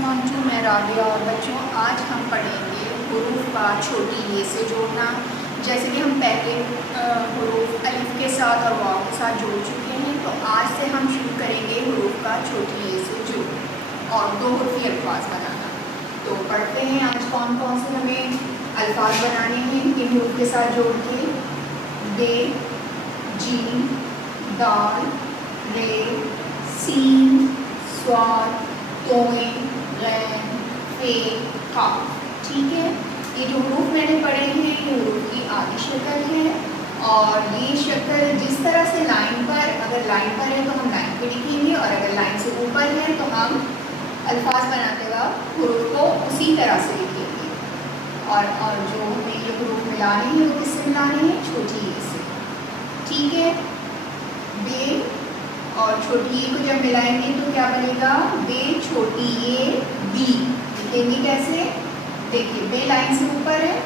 मंचू मैं राबिया। और बच्चों आज हम पढ़ेंगे हुरूफ का छोटी ये से जोड़ना। जैसे कि हम पहले हुरूफ अलिफ के साथ और वाव के साथ जोड़ चुके हैं, तो आज से हम शुरू करेंगे हुरूफ का छोटी ये से जोड़ और दो हुरूफी अल्फाज बनाना। तो पढ़ते हैं आज कौन कौन से हमें अल्फाज बनाने हैं इन हुरूफ के साथ जोड़ के। बे, जीम, दाल, रे, सीन, स्वाद, तोए, गैन, फे, काफ। ठीक है, ये जो हुरूफ मैंने पढ़े हैं ये हुरूफ की आधी शक्ल है। और ये शक्ल जिस तरह से लाइन पर, अगर लाइन पर है तो हम लाइन पे लिखेंगे, और अगर लाइन से ऊपर है तो हम अल्फाज बनाते वक्त हुरूफ को उसी तरह से लिखेंगे। और जो हमें ये हुरूफ मिलाने हैं वो किससे मिलाने हैं? छोटी ए से। ठीक है, बे और छोटी ए को जब मिलाएंगे तो क्या बनेगा? बे छोटी ए बी। लिखेंगे कैसे? देखिए, बे लाइन से ऊपर है,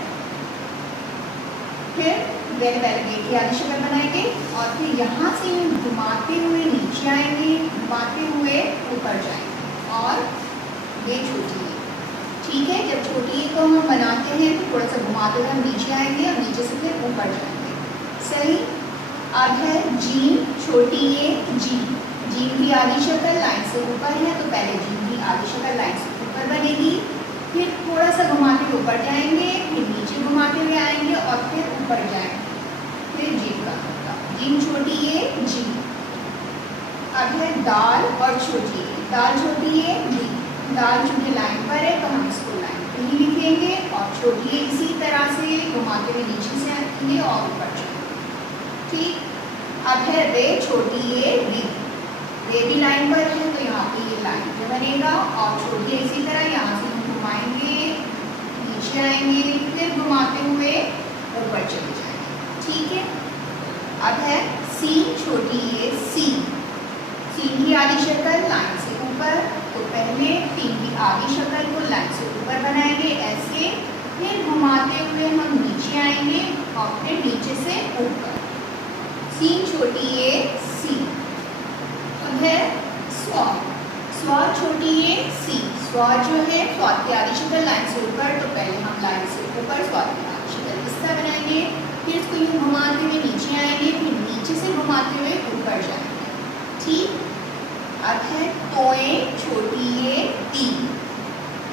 फिर पहले बे की आधी शक्ल बनाएंगे और फिर यहाँ से घुमाते हुए नीचे आएंगे, घुमाते हुए ऊपर जाएंगे और बे छोटी ए। ठीक है, जब छोटी ए को हम बनाते हैं तो थोड़ा सा घुमाते हुए हम नीचे आएंगे और नीचे से फिर ऊपर जाएंगे। सही। अब है जीम छोटी ए जी। जीम की आधी शक्ल लाइन से ऊपर है, तो पहले जीम की आधी शक्ल लाइन से ऊपर बनेगी, फिर थोड़ा सा घुमाते हुए ऊपर जाएंगे, फिर नीचे घुमाते हुए आएंगे और फिर ऊपर जाएंगे, फिर जीम का होगा जीम छोटी ए जी। अब है दाल और छोटी ए। दाल छोटी ए डी। दाल चूँकि लाइन पर है तो हम इसको लाइन पर ही लिखेंगे और छोटी ए इसी तरह से घुमाते हुए नीचे से आएंगे और ऊपर जाएंगे। ठीक। अब है रे छोटी ए री। रे भी लाइन पर है तो यहाँ पे ये लाइन पे बनेगा और छोटी ए इसी तरह यहाँ से हम घुमाएंगे, नीचे आएंगे, फिर घुमाते हुए ऊपर चले जाएंगे। ठीक है। अब है सी छोटी ए सी। सीन की आधी शक्ल लाइन से ऊपर, तो पहले सीन की आधी शक्ल को लाइन से ऊपर बनाएंगे ऐसे, फिर घुमाते हुए हम नीचे आएंगे और फिर नीचे से ऊपर। सीन छोटी ए सी। अब है स्वाद। स्वाद छोटी ए सी। स्वाद जो है, स्वाद की आधी शक्ल लाइन से ऊपर, तो पहले हम लाइन से ऊपर स्वाद की आधी शक्ल इस तरह बनाएंगे, फिर इसको यूँ घुमाते हुए नीचे आएंगे, फिर नीचे से घुमाते हुए ऊपर जाएंगे। ठीक। अब है तोए छोटी ए ती।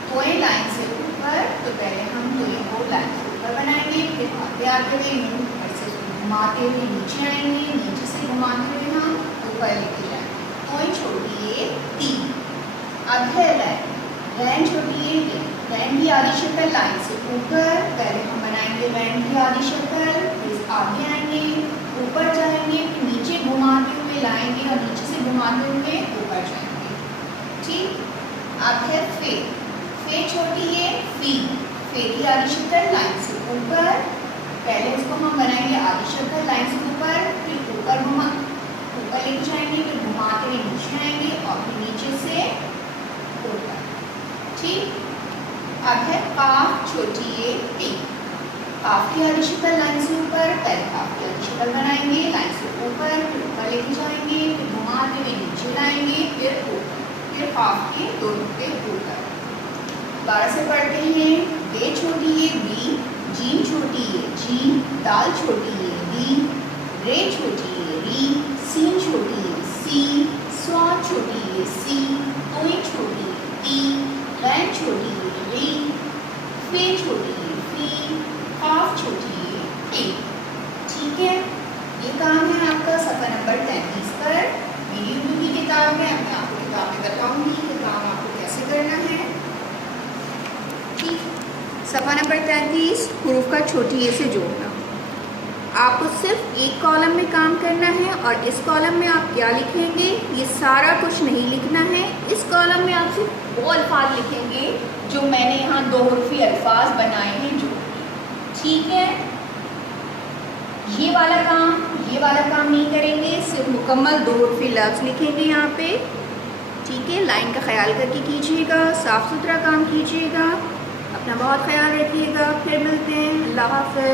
तोए लाइन से ऊपर, तो पहले हम तोए को लाइन से ऊपर बनाएंगे, फिर आते आते हुए यूँ घुमाते हुए नीचे आएंगे, नीचे से घुमाते हुए हम ऊपर लेके जाएंगे। तोए छोटी ए ती। अब है रैन। रैन छोटी ए रे। रैन की आधी शक्ल लाइन से ऊपर, पहले हम बनाएंगे रैन की आधी शक्ल, फिर आगे आएंगे, ऊपर जाएंगे, फिर नीचे घुमाते हुए लाएंगे और नीचे से घुमाते हुए ऊपर जाएंगे। ठीक। अब है फे। फे छोटी ए फी। फे की आधी शक्ल लाइन से ऊपर, पहले इसको हम बनाएंगे आधी शक्ल लाइन से ऊपर, फिर ऊपर लेके जाएंगे, फिर घुमाते हुए नीचे आएंगे और फिर नीचे से ऊपर। ठीक। अब है काफ छोटी ए टी। काफ की आधी शक्ल लाइन से ऊपर, पहले काफ की आधी शक्ल बनाएंगे लाइन से ऊपर, फिर ऊपर लेके जाएंगे, फिर घुमाते हुए नीचे लाएंगे, फिर ऊपर, फिर काफ के दोनों पे ऊपर। दोबारा से पढ़ते हैं। बे छोटी ए बी। जीम छोटी ए जी। दाल छोटी ए दी। रे छोटी ए री। सीन छोटी ए सी। स्वाद छोटी ए सी। तोए छोटी ए ती। गैन छोटी ए री। फे छोटी ए फी। काफ छोटी ए टी। ठीक है, ये काम है आपका सफ़ा नंबर 33 पर। मेरी उर्दू की किताब है, मैं आपको किताब में बताऊँगी कि काम आपको कैसे करना है। ठीक। सफ़ा नंबर 33 हुरूफ का छोटी ए से जोड़ना। आपको सिर्फ एक कॉलम में काम करना है और इस कॉलम में आप क्या लिखेंगे, ये सारा कुछ नहीं लिखना है। इस कॉलम में आप सिर्फ वो अल्फाज लिखेंगे जो मैंने यहाँ दो हुरूफी अल्फाज बनाए हैं जो। ठीक है, ये वाला काम नहीं करेंगे, सिर्फ मुकम्मल दो हुरूफी लफ्ज़ लिखेंगे यहाँ पे। ठीक है, लाइन का ख्याल करके कीजिएगा, साफ़ सुथरा काम कीजिएगा, अपना बहुत ख्याल रखिएगा। फिर मिलते हैं। अल्लाह हाफ़िज़।